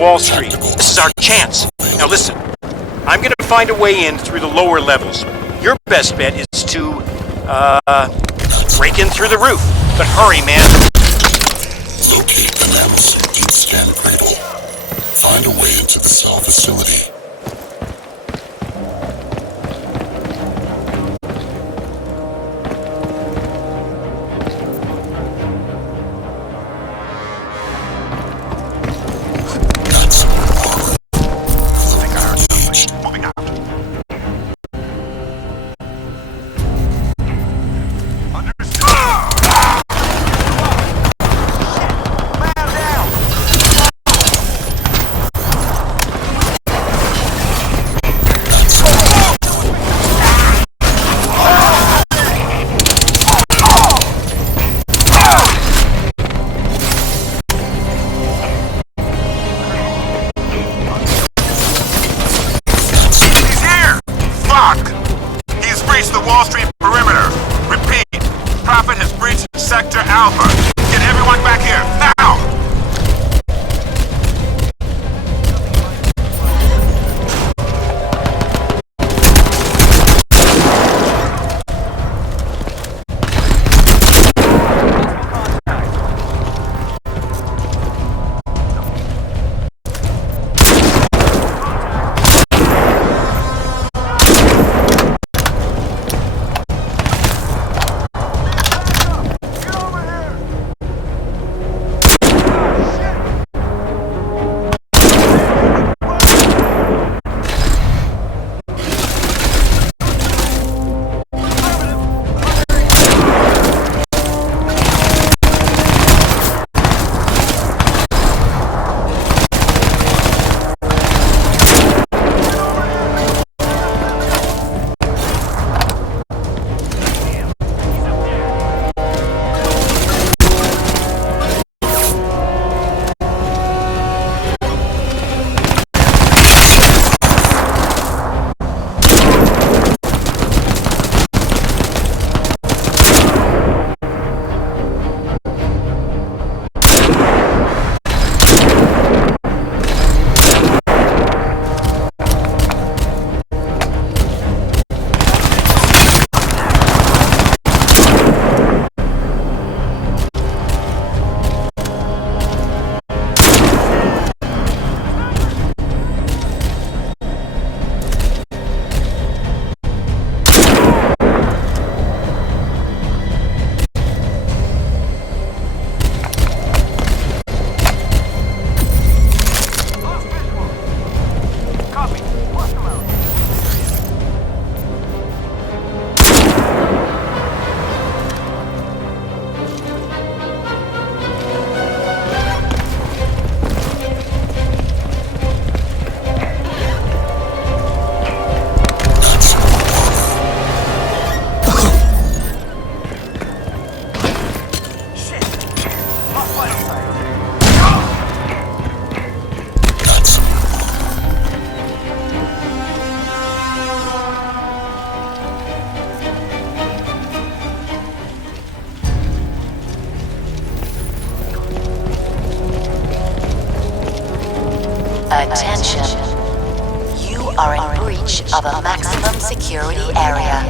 Wall Street. This is our chance. Now listen, I'm gonna find a way in through the lower levels. Your best bet is to, break in through the roof. But hurry, man. Locate the nanosuit deep scan cradle. Find a way into the cell facility. Attention. You are in breach of a maximum security area.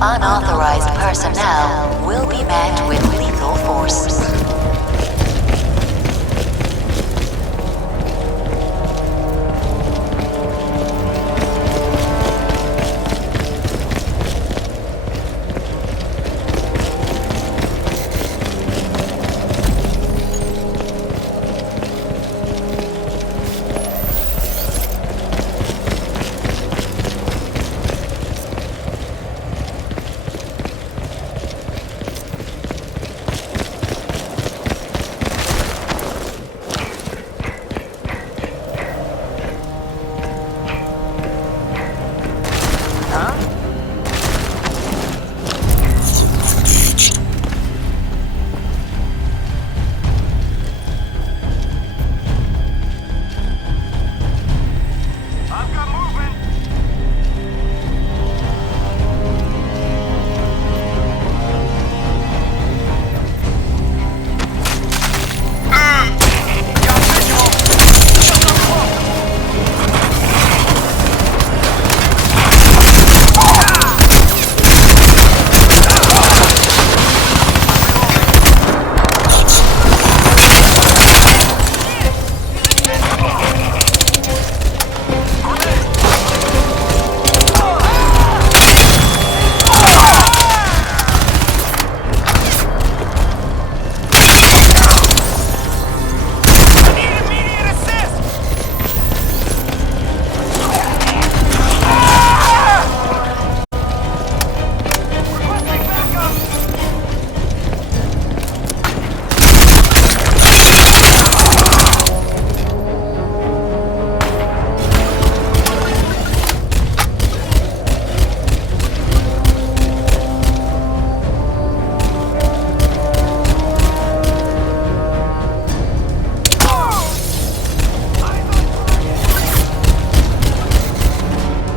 Unauthorized personnel will be met with lethal force.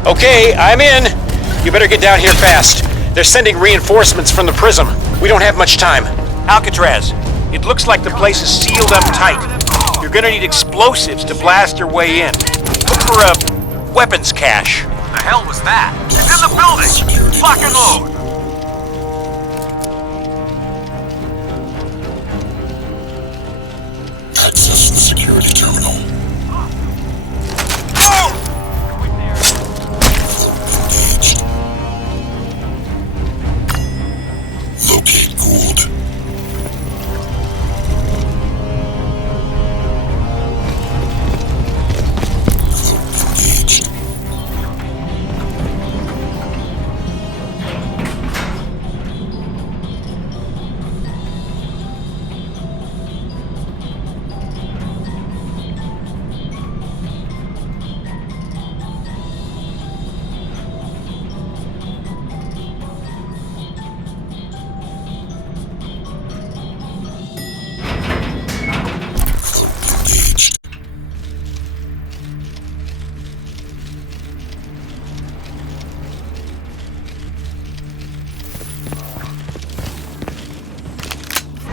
Okay, I'm in. You better get down here fast. They're sending reinforcements from the prism. We don't have much time. Alcatraz, it looks like the place is sealed up tight. You're gonna need explosives to blast your way in. Look for a weapons cache. The hell was that? It's in the building! Lock and load! Access the security terminal. Engaged. Locate Gould. Engaged. Engaged.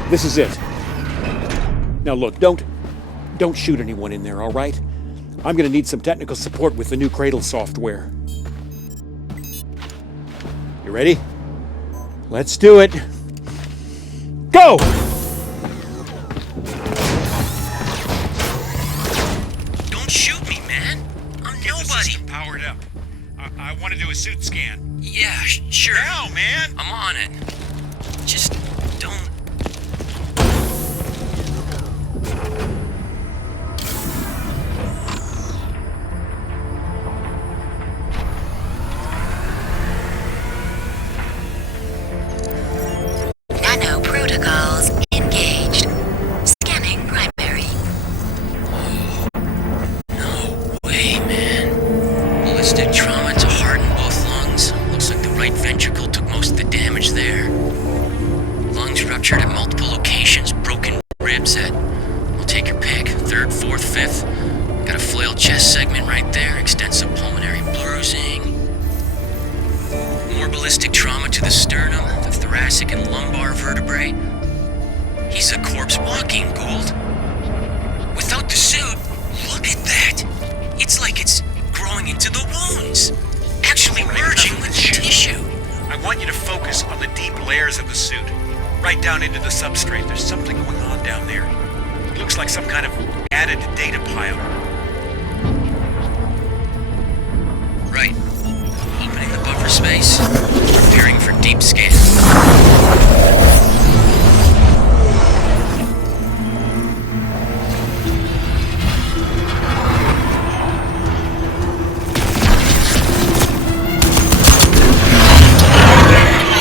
This is it. Now look, don't shoot anyone in there, all right? I'm gonna need some technical support with the new Cradle software. You ready? Let's do it. Go! Don't shoot me, man. I'm nobody. Powered up. I want to do a suit scan. Yeah, sure. Now, man! I'm on it. Just don't. Nano protocols engaged. Scanning primary. No way, man. Ballistic trauma to heart and both lungs. Looks like the right ventricle took most of the damage there. Lungs ruptured at multiple locations, broken ribs at, well, take your pick, 3rd, 4th, 5th. Got a flailed chest segment right there, extensive pulmonary bruising. More ballistic trauma to the sternum, the thoracic and lumbar vertebrae. He's a corpse walking, Gould. Without the suit, look at that. It's like it's growing into the wounds. Actually merging with the tissue. I want you to focus on the deep layers of the suit. Right down into the substrate. There's something going on down there. It looks like some kind of added data pile. Right. Opening the buffer space, preparing for deep scan.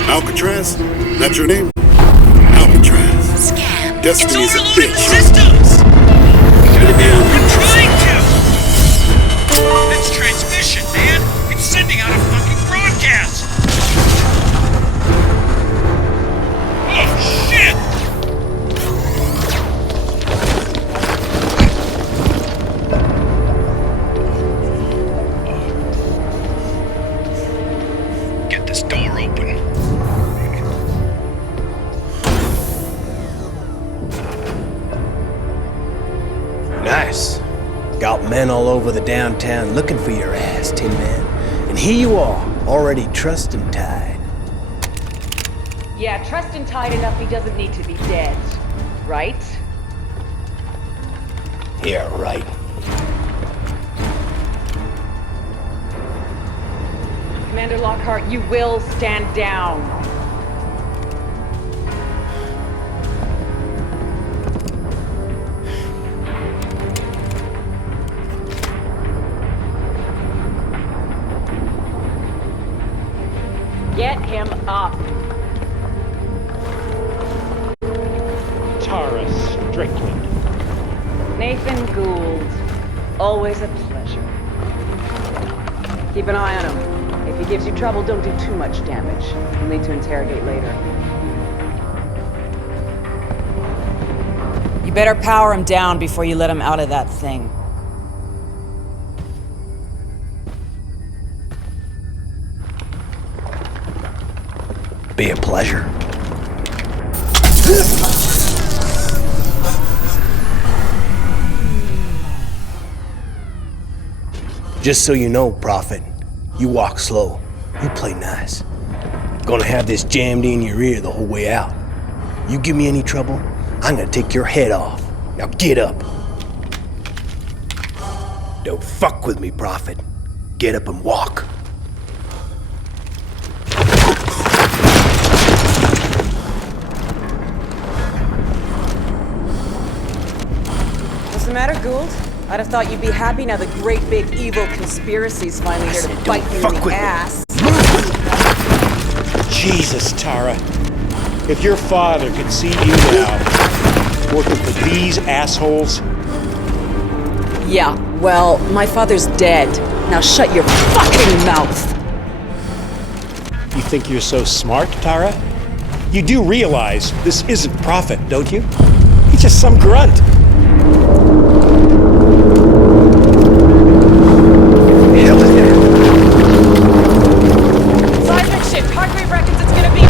Alcatraz? That's your name? Alcatraz. Scan. Destiny's a Overloading the bitch. systems! I'm trying to! It's transmission, man! It's sending out a fucking broadcast! Oh, shit! Get this door open. Nice. Got men all over the downtown looking for your ass, Tin Man. And here you are, already trussed and tied. Yeah, trussed and tied enough he doesn't need to be dead. Right? Yeah, right. Commander Lockhart, you will stand down. Get him up. Tara Strickland. Nathan Gould. Always a pleasure. Keep an eye on him. If he gives you trouble, don't do too much damage. You'll need to interrogate later. You better power him down before you let him out of that thing. Be a pleasure. Just so you know, Prophet, you walk slow, you play nice. Gonna have this jammed in your ear the whole way out. You give me any trouble, I'm gonna take your head off. Now get up. Don't fuck with me, Prophet. Get up and walk. What's the matter, Gould? I'd have thought you'd be happy now the great big evil conspiracy's finally here to bite you in the ass. Jesus, Tara. If your father could see you now, working for these assholes... Yeah, well, my father's dead. Now shut your fucking mouth! You think you're so smart, Tara? You do realize this isn't Prophet, don't you? He's just some grunt. Hell is that? Seismic shit. Hargrave reckons it's gonna be...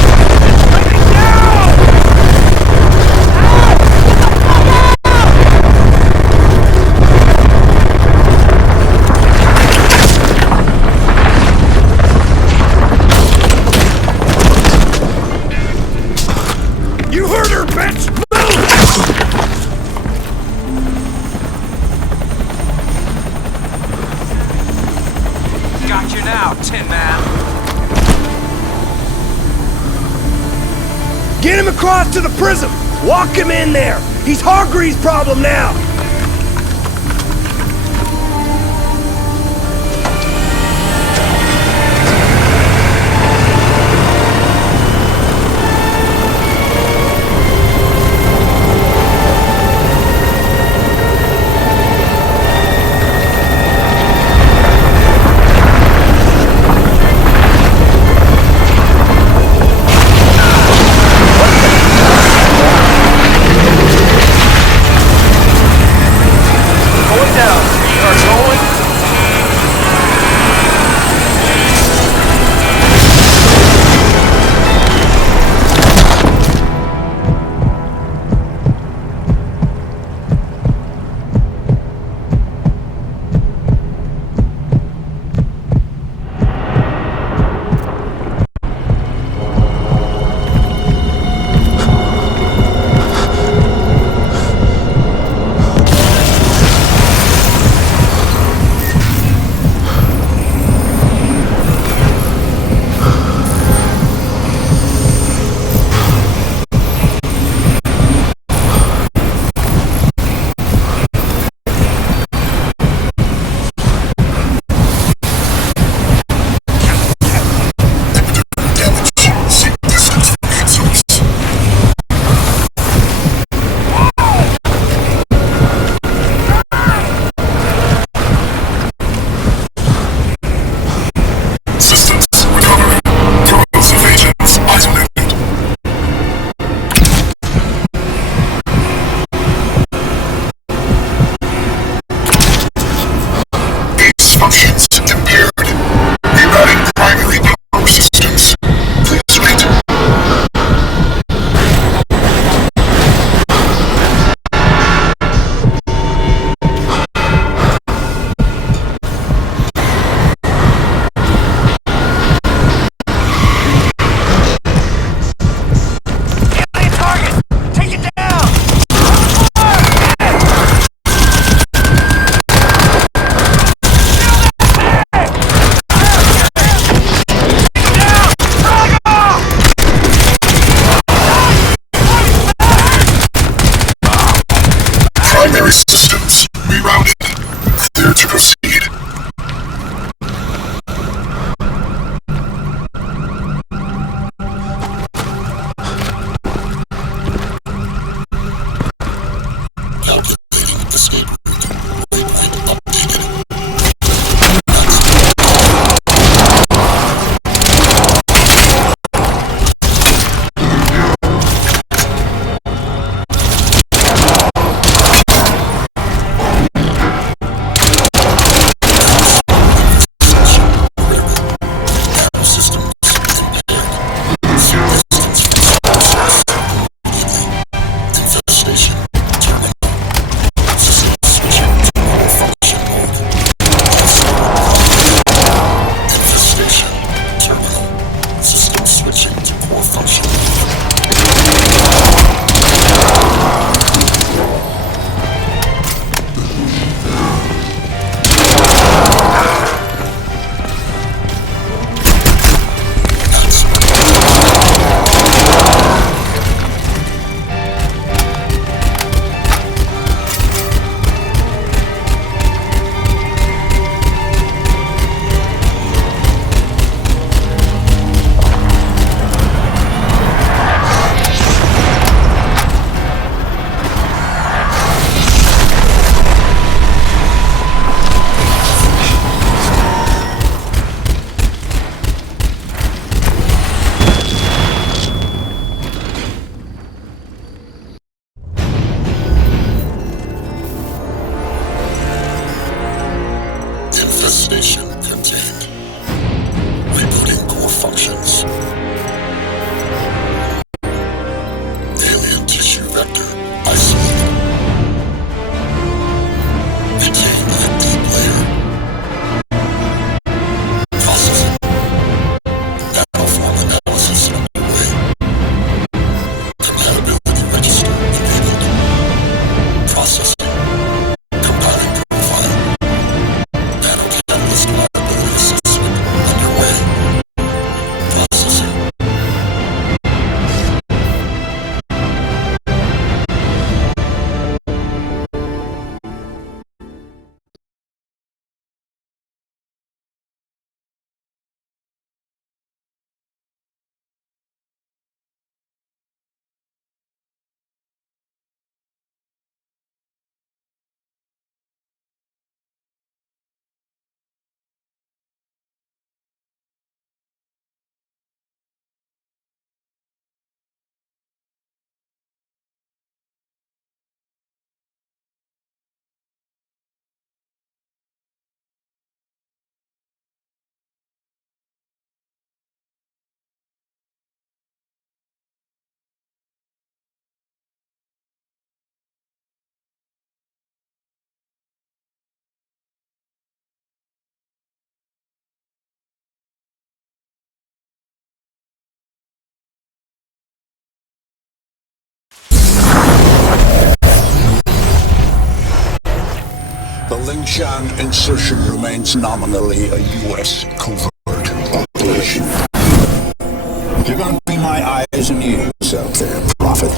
You heard her, bitch! Move! Got you now, Tin Man. Get him across to the prism! Walk him in there! He's Hargreaves' problem now! Access station contained. Rebooting core functions. Alien tissue vector isolated. Retain a deep layer. Processing. Nanoform analysis underway. Compatibility register enabled. Processing. Compiling profile. Nanocatalyst reliability assessment underway. Processing. The Lingshan insertion remains nominally a U.S. covert operation. You're gonna be my eyes and ears out there, Prophet.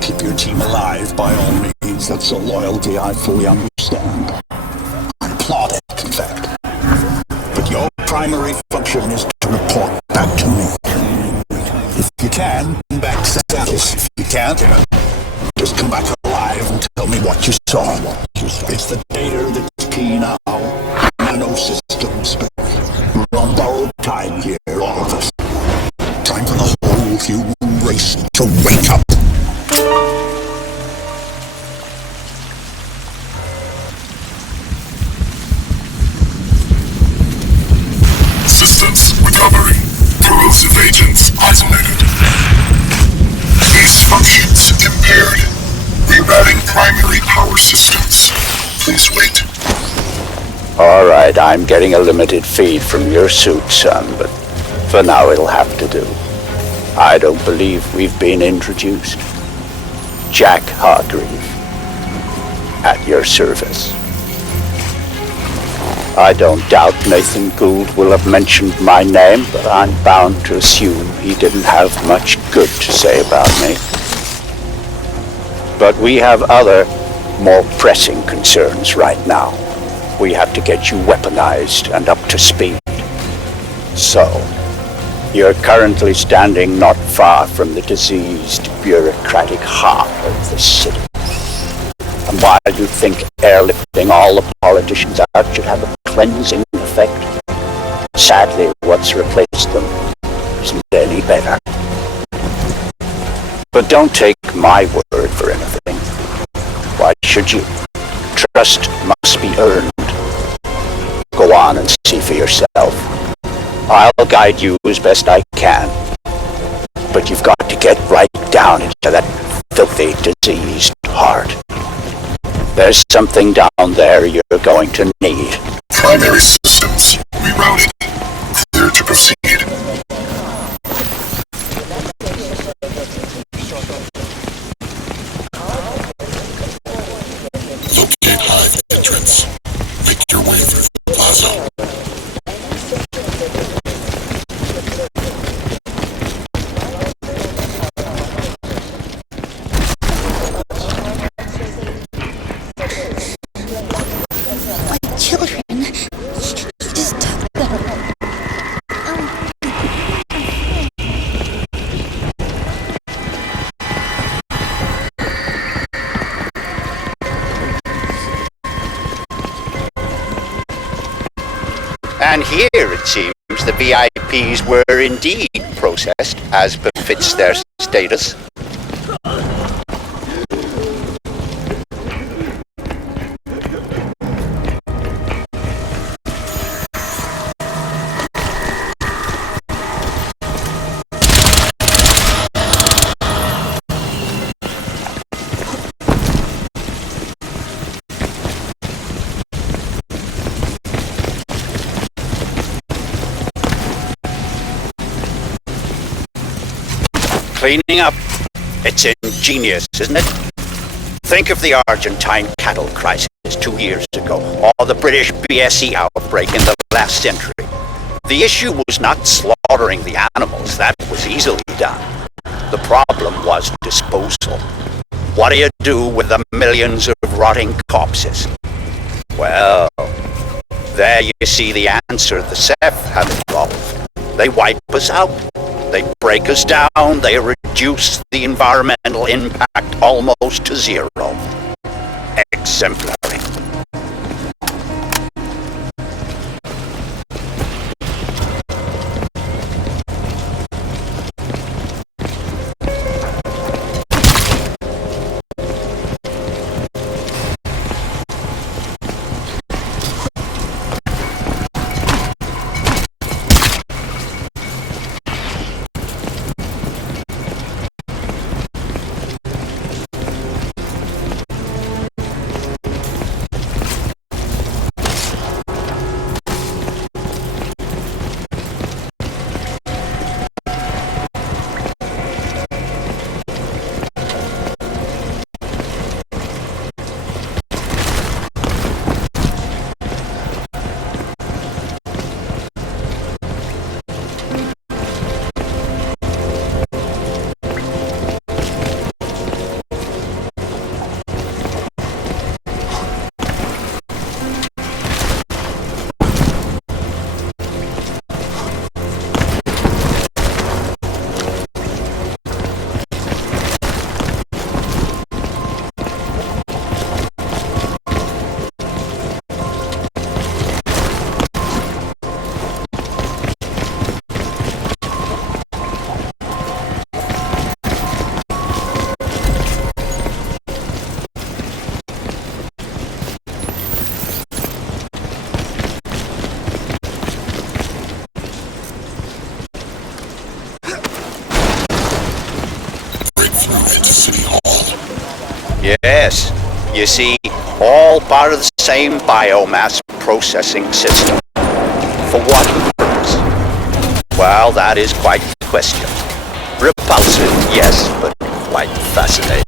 Keep your team alive by all means. That's a loyalty I fully understand. I applaud it, in fact. But your primary function is to report back to me. If you can, back status. If you can't, just come back alive and tell me what you saw. It's the data that's key now. Nanosystems. We're on borrowed time here, all of us. Time for the whole human race to wake up. Systems recovery. Corrosive agents isolated. Base functions impaired. Rerouting primary power systems. Please wait. Alright, I'm getting a limited feed from your suit, son, but for now it'll have to do. I don't believe we've been introduced. Jack Hargreave. At your service. I don't doubt Nathan Gould will have mentioned my name, but I'm bound to assume he didn't have much good to say about me. But we have other, more pressing concerns right now. We have to get you weaponized and up to speed. So, you're currently standing not far from the diseased, bureaucratic heart of the city. And while you think airlifting all the politicians out should have a cleansing effect, sadly what's replaced them isn't any better. But don't take my word for anything. Why should you? Trust must be earned. Go on and see for yourself. I'll guide you as best I can. But you've got to get right down into that filthy, diseased heart. There's something down there you're going to need. Primary systems rerouted. Clear to proceed. Locate hive entrance. Make your way through the plaza. Children, just took them. And here it seems the VIPs were indeed processed as befits their status. Cleaning up. It's ingenious, isn't it? Think of the Argentine cattle crisis 2 years ago, or the British BSE outbreak in the last century. The issue was not slaughtering the animals, that was easily done. The problem was disposal. What do you do with the millions of rotting corpses? Well, there you see the answer the Ceph have evolved. They wipe us out. They break us down. They reduce the environmental impact almost to zero. Exemplary. Yes, you see, all part of the same biomass processing system. For what purpose? Well, that is quite the question. Repulsive, yes, but quite fascinating.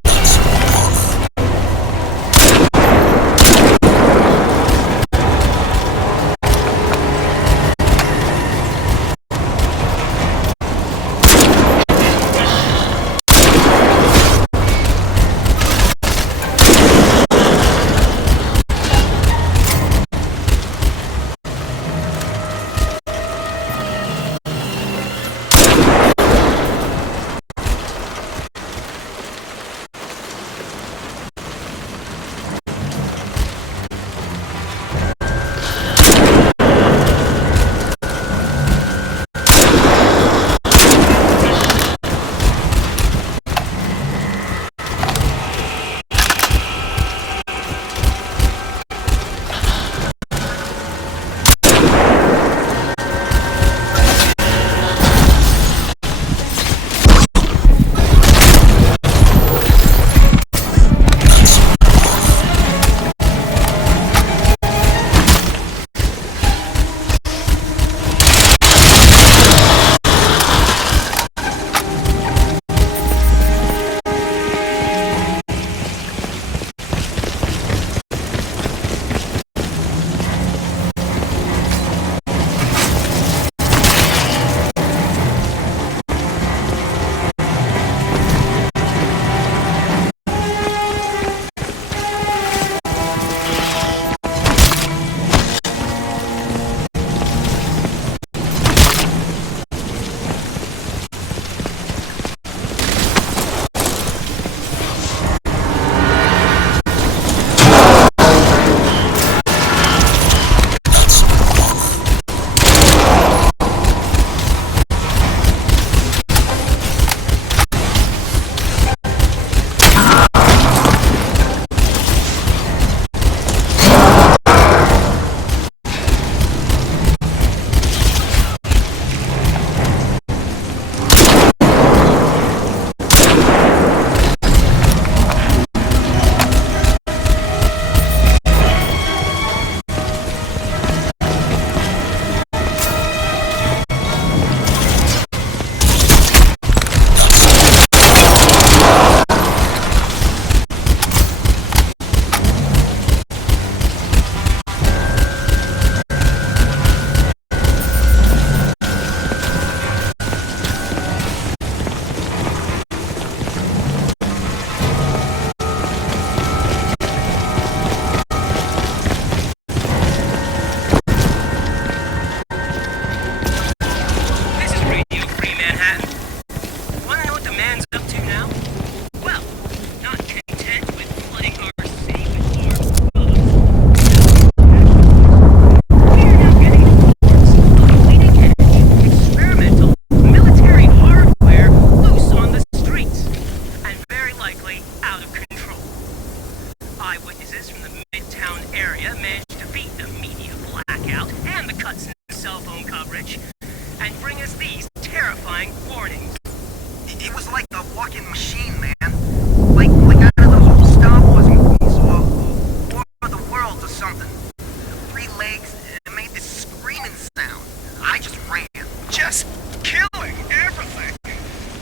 legs and made this screaming sound. I just ran. Just killing everything.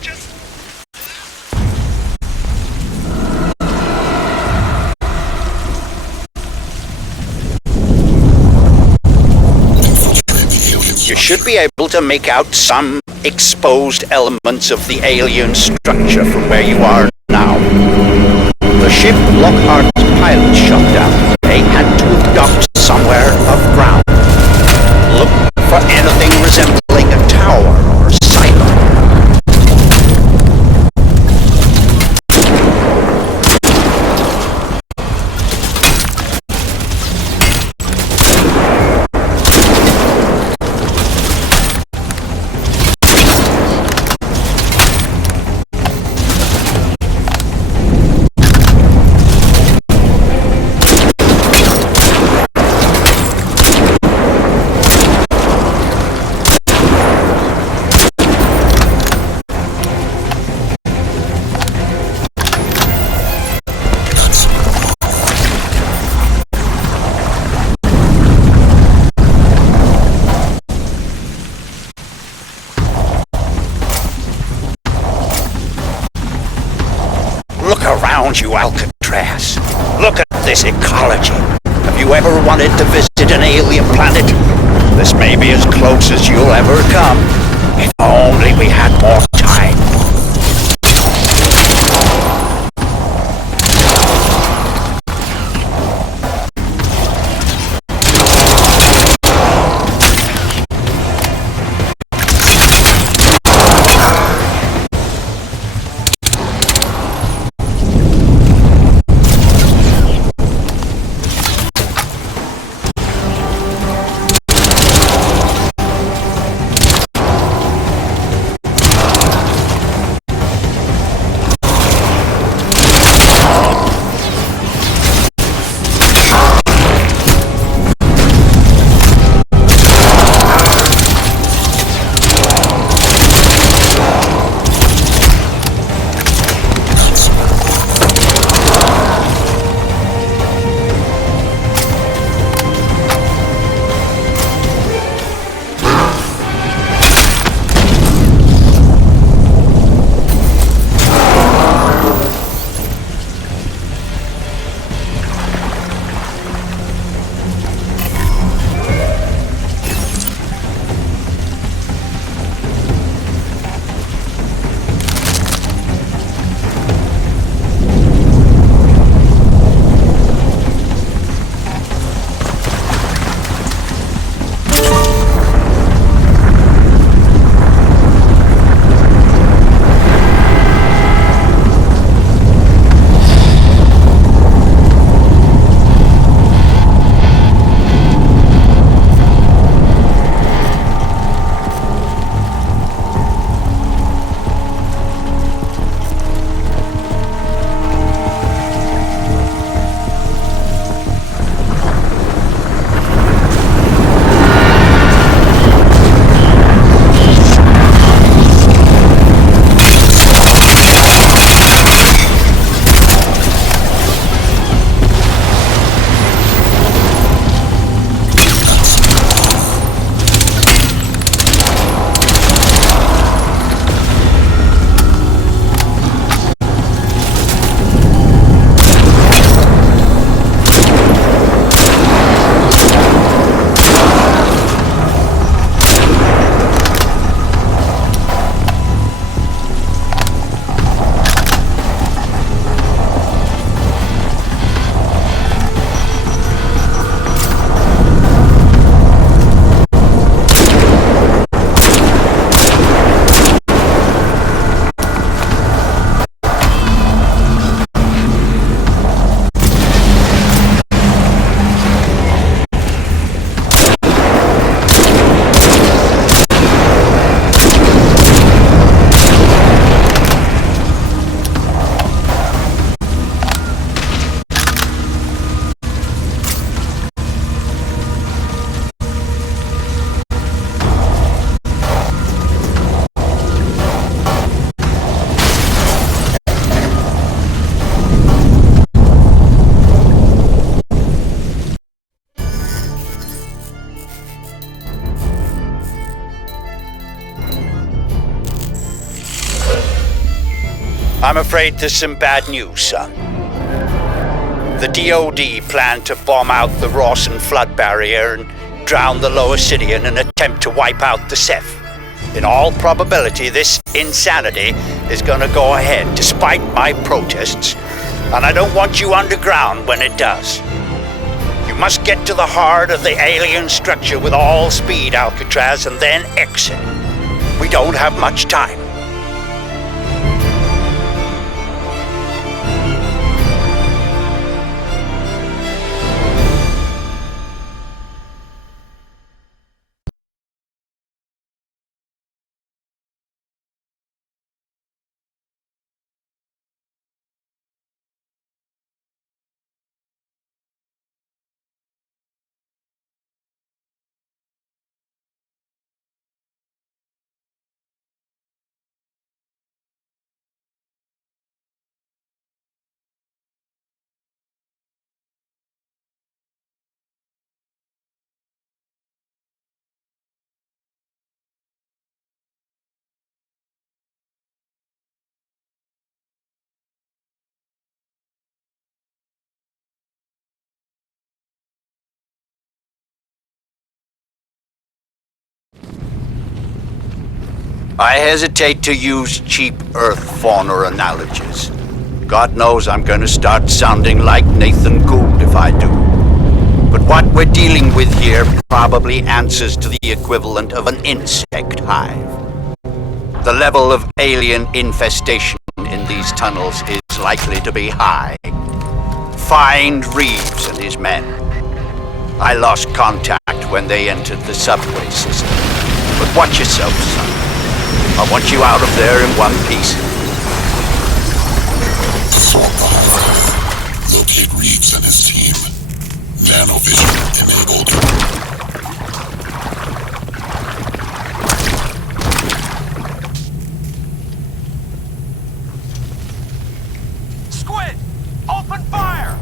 Just... You should be able to make out some exposed elements of the alien structure from where you are now. The ship Lockhart's pilots shot down. They had to have docked somewhere above ground. Look for anything resembling a tower or silo. Look around you, Alcatraz. Look at this ecology. Have you ever wanted to visit an alien planet? This may be as close as you'll ever come. If only we had more time. I'm afraid there's some bad news, son. The DoD plan to bomb out the Rawson flood barrier and drown the lower city in an attempt to wipe out the Ceph. In all probability, this insanity is gonna go ahead despite my protests, and I don't want you underground when it does. You must get to the heart of the alien structure with all speed, Alcatraz, and then exit. We don't have much time. I hesitate to use cheap Earth fauna analogies. God knows I'm gonna start sounding like Nathan Gould if I do. But what we're dealing with here probably answers to the equivalent of an insect hive. The level of alien infestation in these tunnels is likely to be high. Find Reeves and his men. I lost contact when they entered the subway system. But watch yourself, son. I want you out of there in one piece. Assault the hive. Locate Reeves and his team. Nanovision enabled. Squid! Open fire!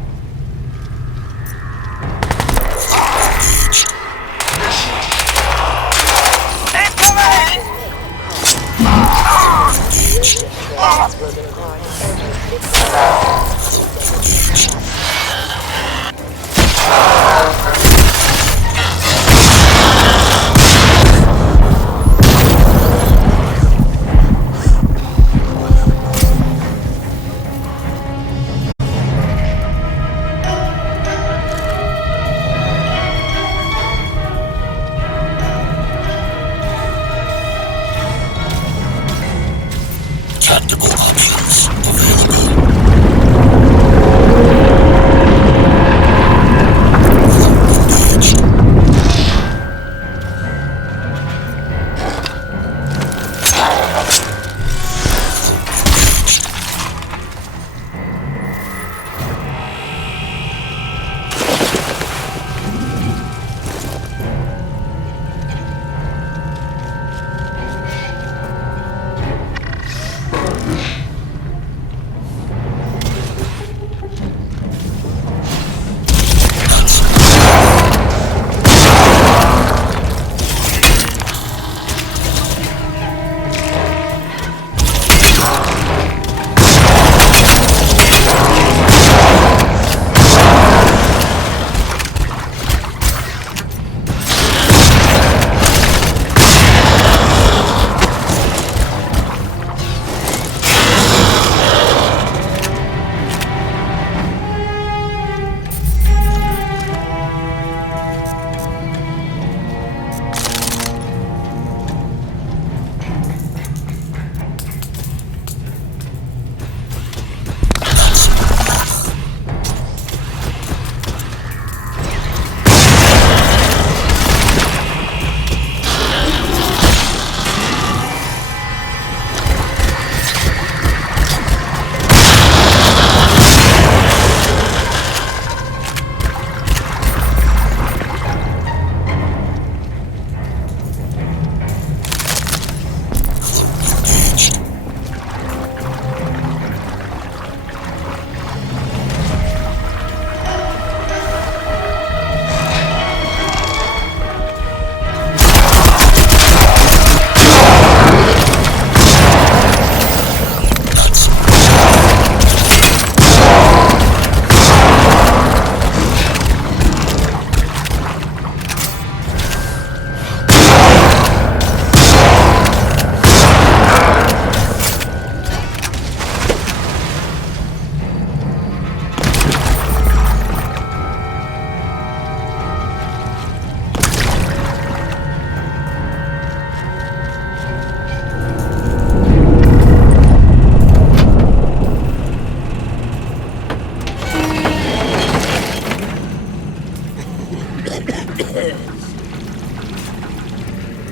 says.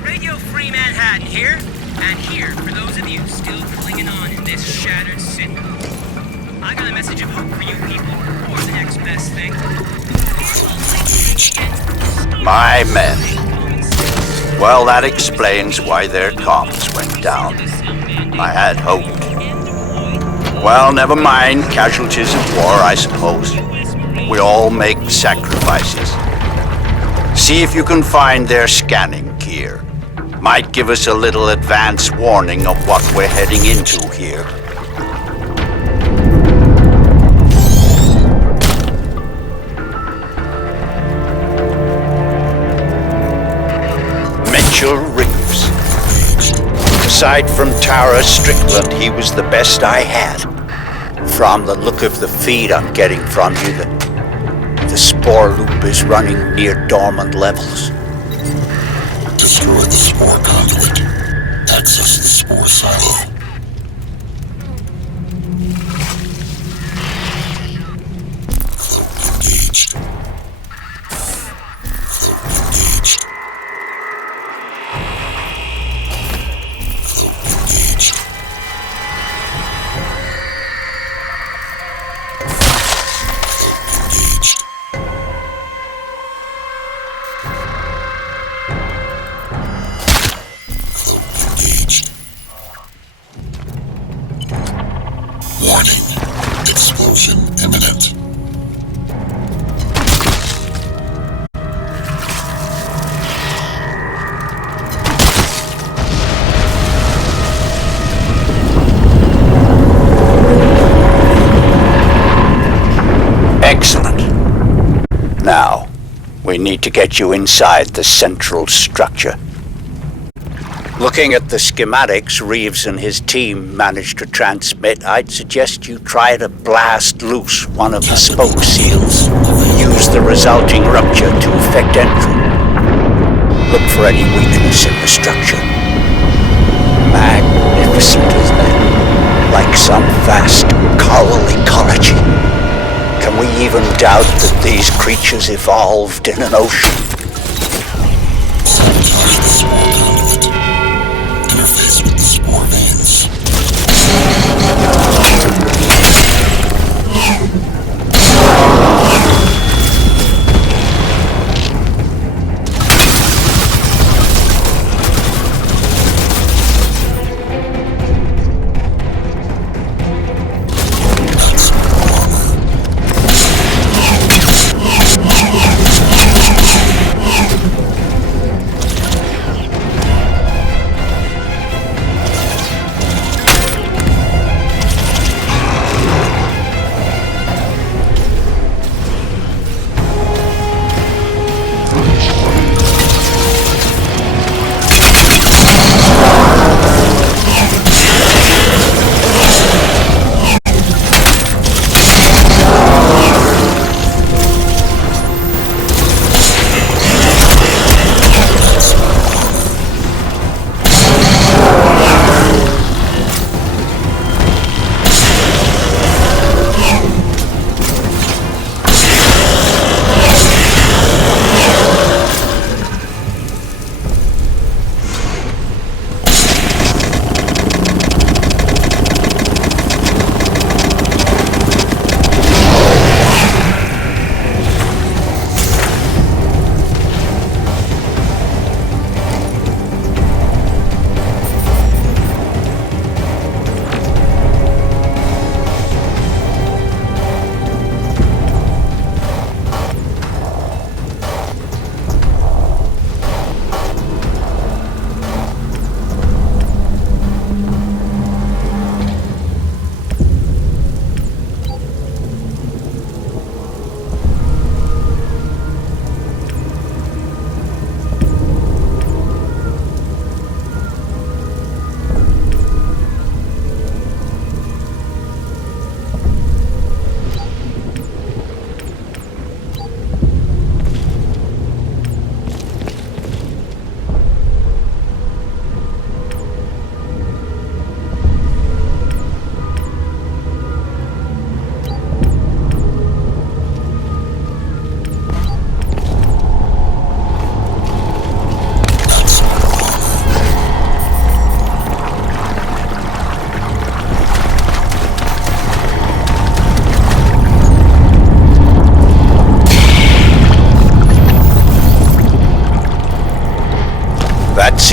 Radio Free Manhattan here, and here for those of you still clinging on in this shattered city. I got a message of hope for you people, or the next best thing. My men. Well, that explains why their comms went down. I had hoped. Well, never mind. Casualties of war, I suppose. We all make sacrifices. See if you can find their scanning gear. Might give us a little advance warning of what we're heading into here. Mitchell Reeves. Aside from Tara Strickland, he was the best I had. From the look of the feed I'm getting from you, the spore loop is running near dormant levels. Destroy the spore conduit. Access the spore silo. Cloak engaged. Cloak engaged. Cloak engaged. Warning. Explosion imminent. Excellent. Now, we need to get you inside the central structure. Looking at the schematics Reeves and his team managed to transmit, I'd suggest you try to blast loose one of the spoke seals. Use the resulting rupture to effect entry. Look for any weakness in the structure. Magnificent, isn't it? Like some vast coral ecology. Can we even doubt that these creatures evolved in an ocean? Sabotage the spore conduit. Interface with the spore veins.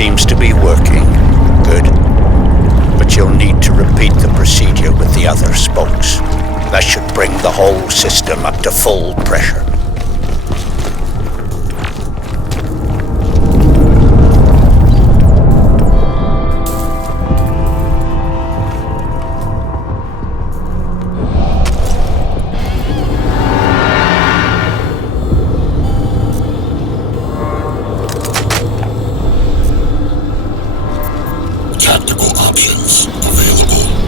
seems to be working. Good. But you'll need to repeat the procedure with the other spokes. That should bring the whole system up to full pressure. Tactical options available.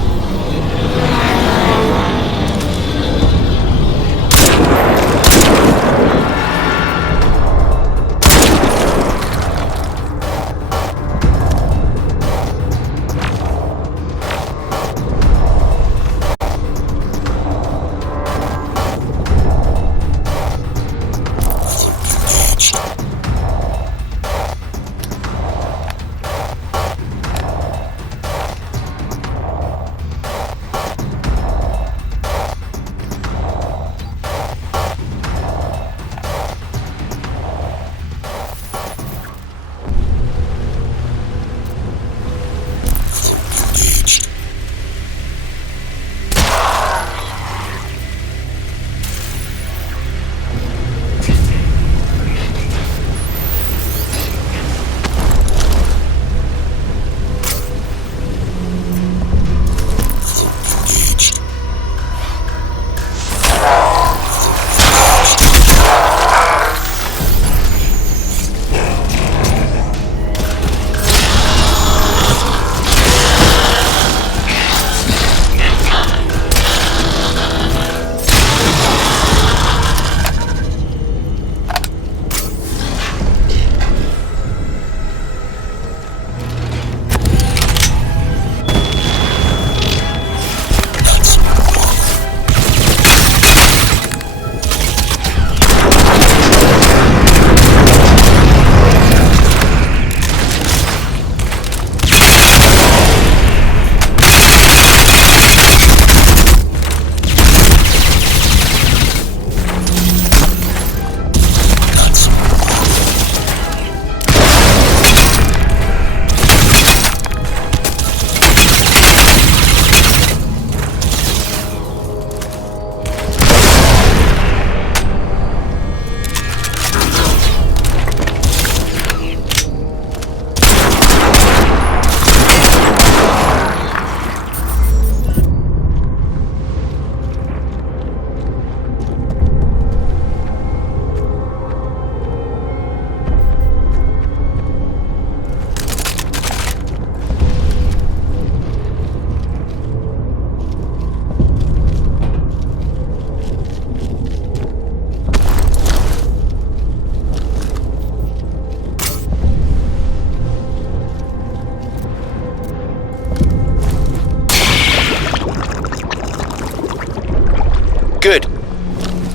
Good.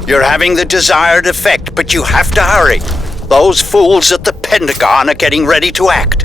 You're having the desired effect, but you have to hurry. Those fools at the Pentagon are getting ready to act.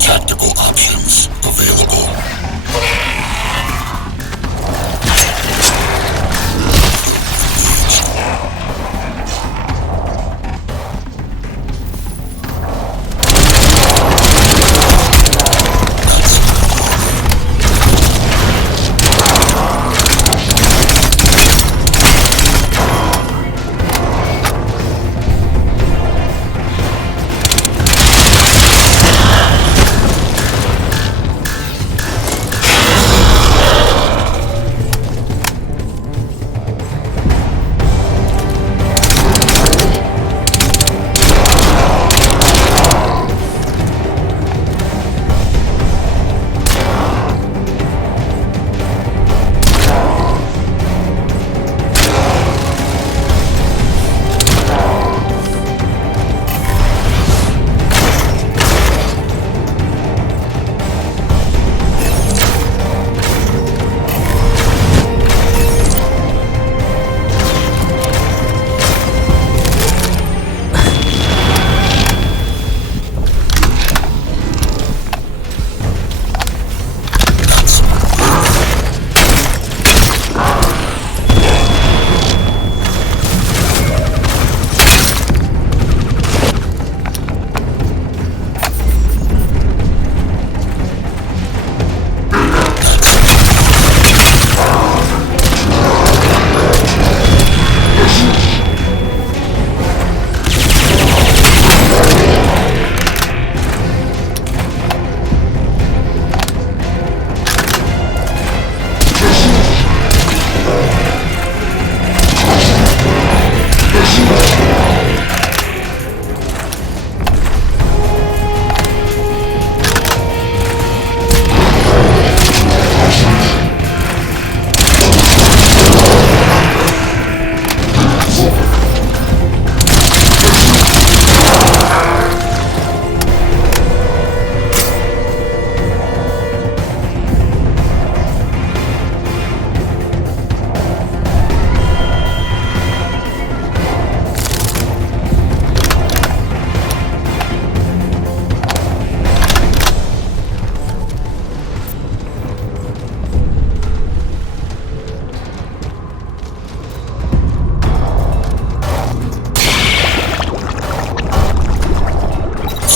Tactical options available.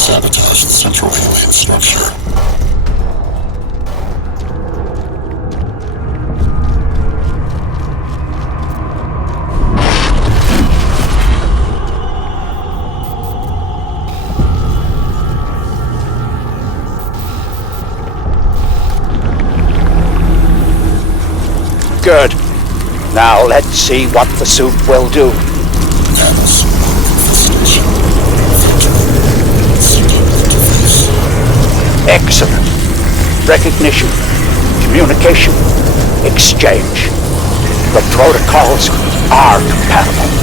Sabotage the central alien structure. Good. Now let's see what the suit will do. Excellent. Recognition, communication, exchange. The protocols are compatible.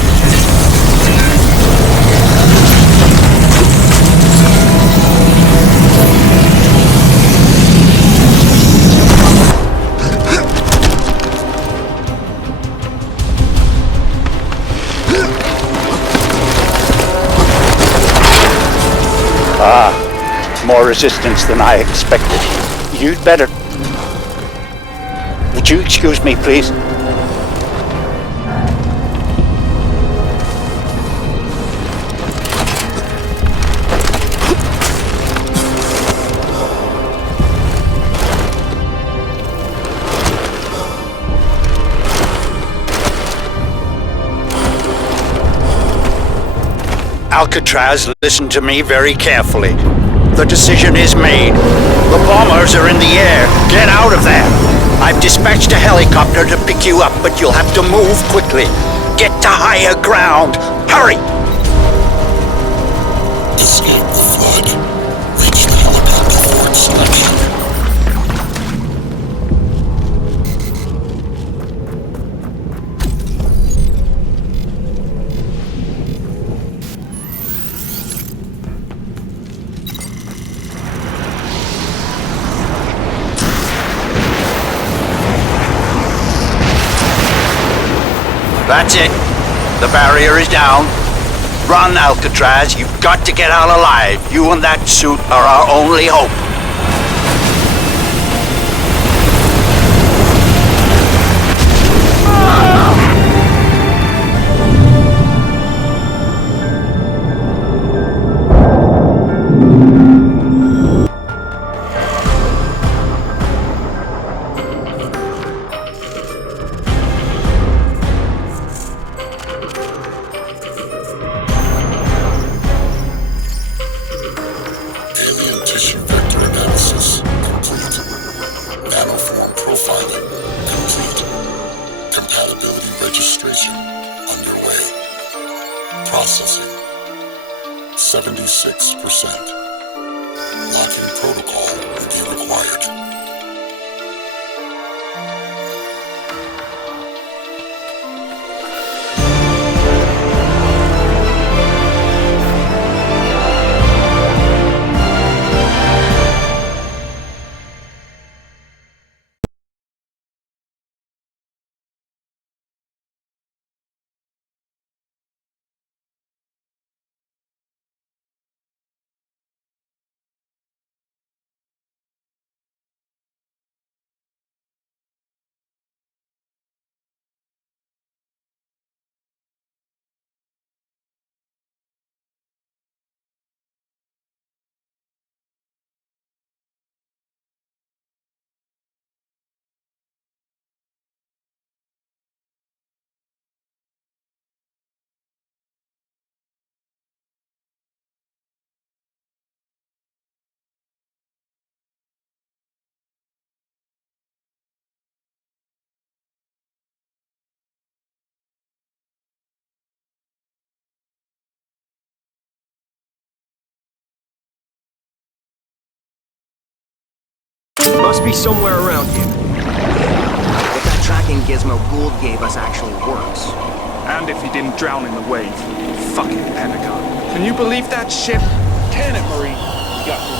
More resistance than I expected. You'd better... Would you excuse me, please? Alcatraz, listen to me very carefully. The decision is made. The bombers are in the air. Get out of there. I've dispatched a helicopter to pick you up, but you'll have to move quickly. Get to higher ground. Hurry! Escape the flood. Reach the helicopter for extraction. That's it. The barrier is down. Run, Alcatraz. You've got to get out alive. You and that suit are our only hope. Tissue vector analysis complete. Nanoform profiling complete. Compatibility registration underway. Processing 76%. Locking protocol will be required. Must be somewhere around here. If that tracking gizmo Gould gave us actually works. And if he didn't drown in the wave. Fucking Pentagon. Can you believe that shit? Can it, Marine? You got me.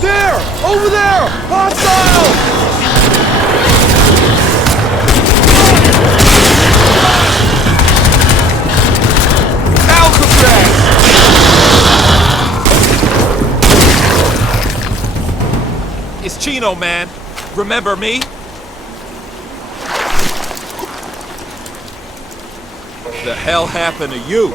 There! Over there! Hostile! Alcatraz! It's Chino, man. Remember me? The hell happened to you?